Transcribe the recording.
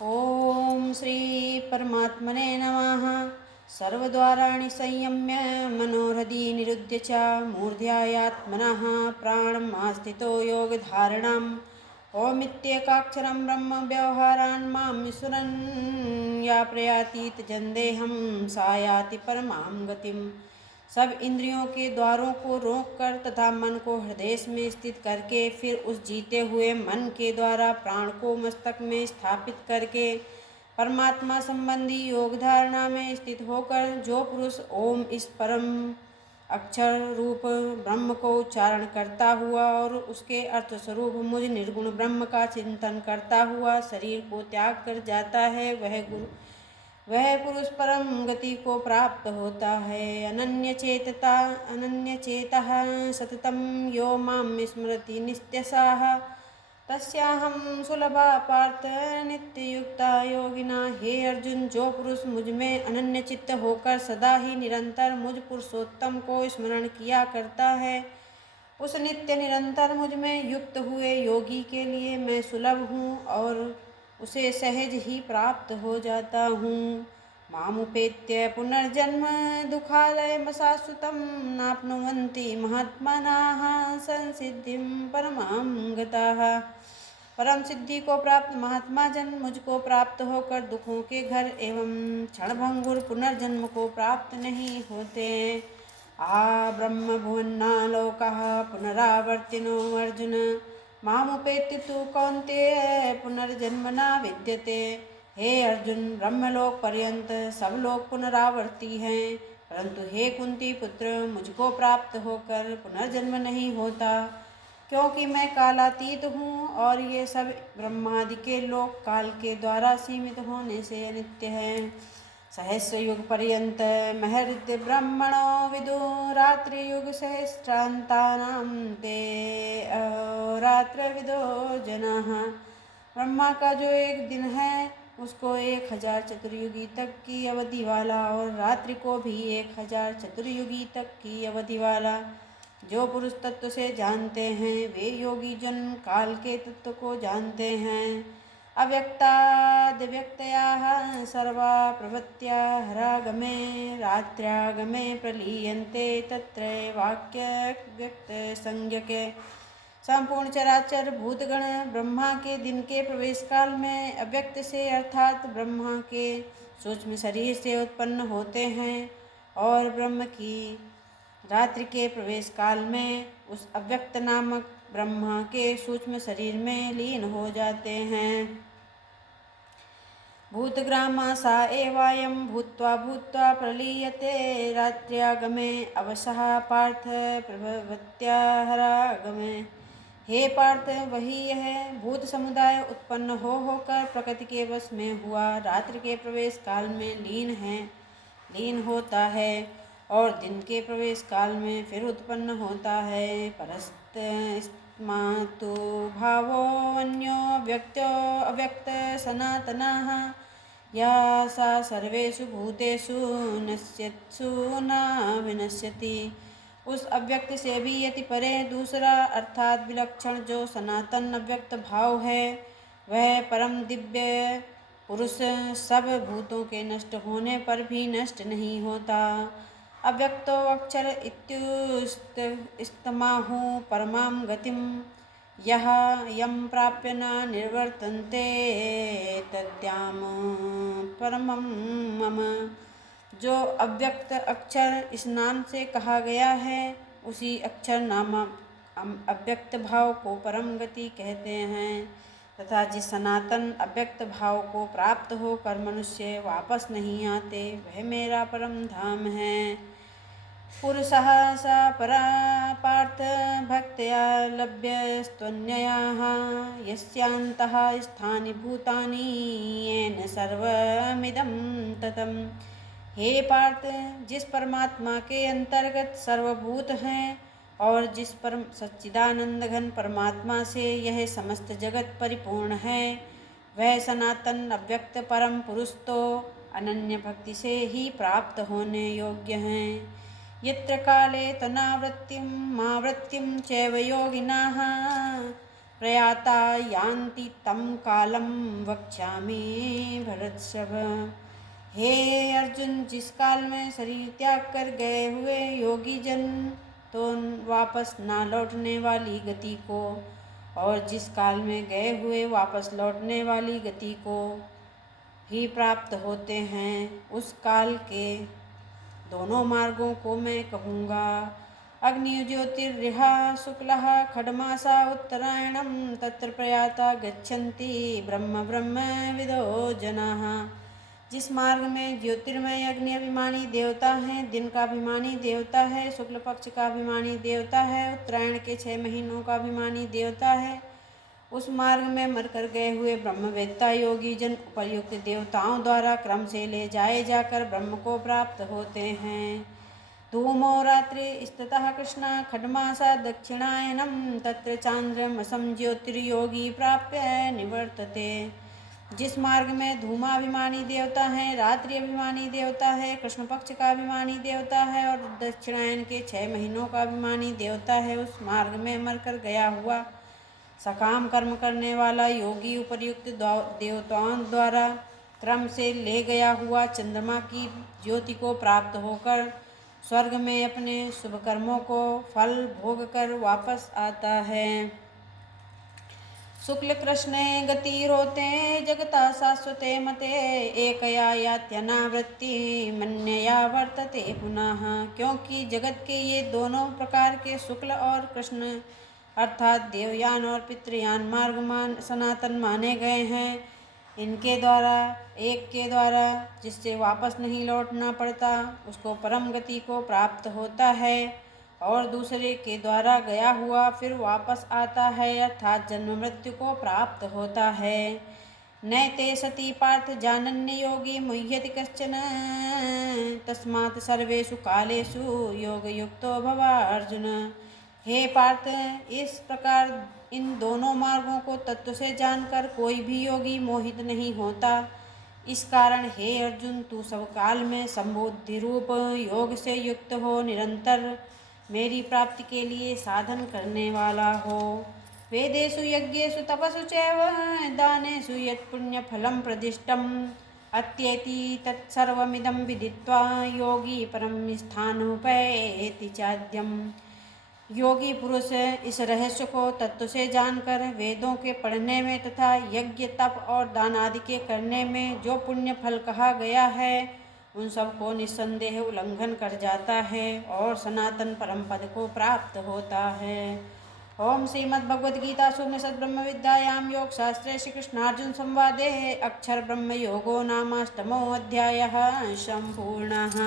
ओम श्री परमात्मने नमः। सर्वद्वाराणि संयम्य मनोहृदि निरुद्य च मूर्ध्यायात्मनः प्राणम् आस्थितो योगधारणम् ओमित्येकाक्षरं ब्रह्म व्यवहारान् मां विस्मरन् या प्रयातीत जन्देहं सा याति परमां गतिम्। सब इंद्रियों के द्वारों को रोककर तथा मन को हृदय में स्थित करके फिर उस जीते हुए मन के द्वारा प्राण को मस्तक में स्थापित करके परमात्मा संबंधी योग धारणा में स्थित होकर जो पुरुष ओम इस परम अक्षर रूप ब्रह्म को उच्चारण करता हुआ और उसके अर्थ स्वरूप मुझ निर्गुण ब्रह्म का चिंतन करता हुआ शरीर को त्याग कर जाता है, वह पुरुष परम गति को प्राप्त होता है। अनन्य चेतः सततम यो मां स्मरति नित्यशः तस्याहं सुलभा पार्थ नित्ययुक्ता योगिना। हे अर्जुन, जो पुरुष मुझ में अनन्य चित्त होकर सदा ही निरंतर मुझ पुरुषोत्तम को स्मरण किया करता है, उस नित्य निरंतर मुझ में युक्त हुए योगी के लिए मैं सुलभ हूँ और उसे सहज ही प्राप्त हो जाता हूँ। मामुपेत्य पुनर्जन्म दुःखालयमशाश्वतं नाप्नुवन्ति महात्मनाः संसिद्धिं परमां गताः। परम सिद्धि को प्राप्त महात्मा जन मुझको प्राप्त होकर दुखों के घर एवं क्षणभंगुर पुनर्जन्म को प्राप्त नहीं होते। आ ब्रह्म भुवन्नालोकः पुनरावर्तिनो अर्जुन मामुपेत्य तु कौन्तेय पुनर्जन्म न विद्यते। हे अर्जुन, ब्रह्मलोक पर्यंत सब लोग पुनरावर्ती हैं, परंतु हे कुंती पुत्र, मुझको प्राप्त होकर पुनर्जन्म नहीं होता, क्योंकि मैं कालातीत हूँ और ये सब ब्रह्मादि के लोक काल के द्वारा सीमित होने से अनित्य हैं। सहस्र युग पर्यंत महर्षि ब्रह्मणो विदु रात्रियुग सहस्रांतानां ते रात्रविदो जनाः। ब्रह्मा का जो एक दिन है उसको 1000 चतुर्युगी तक की अवधि वाला और रात्रि को भी 1000 चतुर्युगी तक की अवधि वाला जो पुरुष तत्व से जानते हैं, वे योगी जन काल के तत्व को जानते हैं। अव्यक्ताद्व्यक्तयाः सर्वा प्रवृत्त्या हरागमे रात्र्यागमे प्रलीयन्ते तत्र वाक्य व्यक्त संज्ञके। संपूर्ण चराचर भूतगण ब्रह्मा के दिन के प्रवेश काल में अव्यक्त से अर्थात ब्रह्मा के सूक्ष्म शरीर से उत्पन्न होते हैं और ब्रह्म की रात्रि के प्रवेश काल में उस अव्यक्त नामक ब्रह्मा के सूक्ष्म शरीर में लीन हो जाते हैं। भूतग्रामा सा एवायं भूत्वा भूत्वा प्रलीयते रात्र्यागमे अवसः पार्थ प्रभवत्या हरागमे। हे पार्थ, वही यह भूत समुदाय उत्पन्न हो होकर प्रकृति के वश में हुआ रात्रि के प्रवेश काल में लीन होता है और दिन के प्रवेश काल में फिर उत्पन्न होता है। परस्मातु भावो अन्यो व्यक्तो अव्यक्त सनातनः या सा सर्वेषु भूतेषु नश्यत्सु न विनश्यति। उस अव्यक्त से भी यति परे दूसरा अर्थात विलक्षण जो सनातन अव्यक्त भाव है, वह परम दिव्य पुरुष सब भूतों के नष्ट होने पर भी नष्ट नहीं होता। अव्यक्तो अक्षर इत्युक्तमाहु परमां गतिं यह यम प्राप्य न निर्वर्तन्ते तद्याम परमं मम। जो अव्यक्त अक्षर इस नाम से कहा गया है, उसी अक्षर नामक अव्यक्त भाव को परम गति कहते हैं तथा जिस सनातन अव्यक्त भाव को प्राप्त होकर मनुष्य वापस नहीं आते, वह मेरा परम धाम है। पुरुषः स परा पार्थ भक्त्या लभ्यस्त्वन्ययाः यस्यान्तः स्थानि भूतानि येन सर्वमिदं ततम्। हे पार्थ, जिस परमात्मा के अंतर्गत सर्वभूत हैं और जिस परम सच्चिदानंद घन परमात्मा से यह समस्त जगत परिपूर्ण है, वह सनातन अव्यक्त परम पुरुष तो अनन्य भक्ति से ही प्राप्त होने योग्य हैं। यत्र काले तनावृत्तिं मावृत्तिं चैव योगिनः प्रयाता यान्ति तं कालं वक्ष्यामि भरतर्षभ। हे अर्जुन, जिस काल में शरीर त्याग कर गए हुए योगी जन तो वापस ना लौटने वाली गति को, और जिस काल में गए हुए वापस लौटने वाली गति को ही प्राप्त होते हैं, उस काल के दोनों मार्गों को मैं कहूँगा। अग्नि ज्योतिर्रिहा शुक्लः खड्मासा उत्तरायणं तत्र प्रयाता गच्छन्ति ब्रह्म ब्रह्म विदो जनाः। जिस मार्ग में ज्योतिर्मय अग्नि अभिमानी देवता है, दिन का अभिमानी देवता है, शुक्ल पक्ष का अभिमानी देवता है, उत्तरायण के 6 महीनों का अभिमानी देवता है, उस मार्ग में मरकर गए हुए ब्रह्मवेत्ता योगी जन उपर्युक्त देवताओं द्वारा क्रम से ले जाए जाकर ब्रह्म को प्राप्त होते हैं। धूमो रात्रि स्ततः कृष्ण खड्मासा दक्षिणायनम तत्र चांद्रमसं ज्योतिर्योगी प्राप्य निवर्तते। जिस मार्ग में धूमाभिमानी देवता है, रात्रि अभिमानी देवता है, कृष्ण पक्ष का अभिमानी देवता है और दक्षिणायन के 6 महीनों का अभिमानी देवता है, उस मार्ग में मरकर गया हुआ सकाम कर्म करने वाला योगी उपर्युक्त देवताओं द्वारा क्रम से ले गया हुआ चंद्रमा की ज्योति को प्राप्त होकर स्वर्ग में अपने शुभ कर्मों को फल भोग कर वापस आता है। शुक्ल कृष्णे गतिरोते जगता शाश्वते मते एकया यात्यनावृत्ति मन्यया वर्तते पुनः। क्योंकि जगत के ये दोनों प्रकार के शुक्ल और कृष्ण अर्थात देवयान और पितृयान मार्ग सनातन माने गए हैं। इनके द्वारा एक के द्वारा जिससे वापस नहीं लौटना पड़ता उसको परम गति को प्राप्त होता है, और दूसरे के द्वारा गया हुआ फिर वापस आता है अर्थात जन्म मृत्यु को प्राप्त होता है। नैते सती पार्थ जानन्य योगी मुह्यति कश्चन तस्मात् सर्वेषु कालेषु योगयुक्तो भव अर्जुन। हे पार्थ, इस प्रकार इन दोनों मार्गों को तत्व से जानकर कोई भी योगी मोहित नहीं होता। इस कारण हे अर्जुन, तू सब काल में संबुद्धि रूप योग से युक्त हो निरंतर मेरी प्राप्ति के लिए साधन करने वाला हो। वेदेषु यज्ञेषु तपसु चैव दानेषु यत् पुण्यफलं प्रदिष्टम् अत्येति तत्सर्वमिदं विदित्वा योगी परम स्थानमुपैति चाद्यम्। योगी पुरुष इस रहस्य को तत्व से जानकर वेदों के पढ़ने में तथा यज्ञ तप और दान आदि के करने में जो पुण्य फल कहा गया है उन सब को निस्संदेह उल्लंघन कर जाता है और सनातन परम पद को प्राप्त होता है। ओम श्रीमद्भगवद्गीतासु उपनिषद् ब्रह्म विद्यायां योग शास्त्रे श्री कृष्णार्जुन संवादे अक्षर ब्रह्म योगो नामाष्टमो अध्यायः सम्पूर्णः।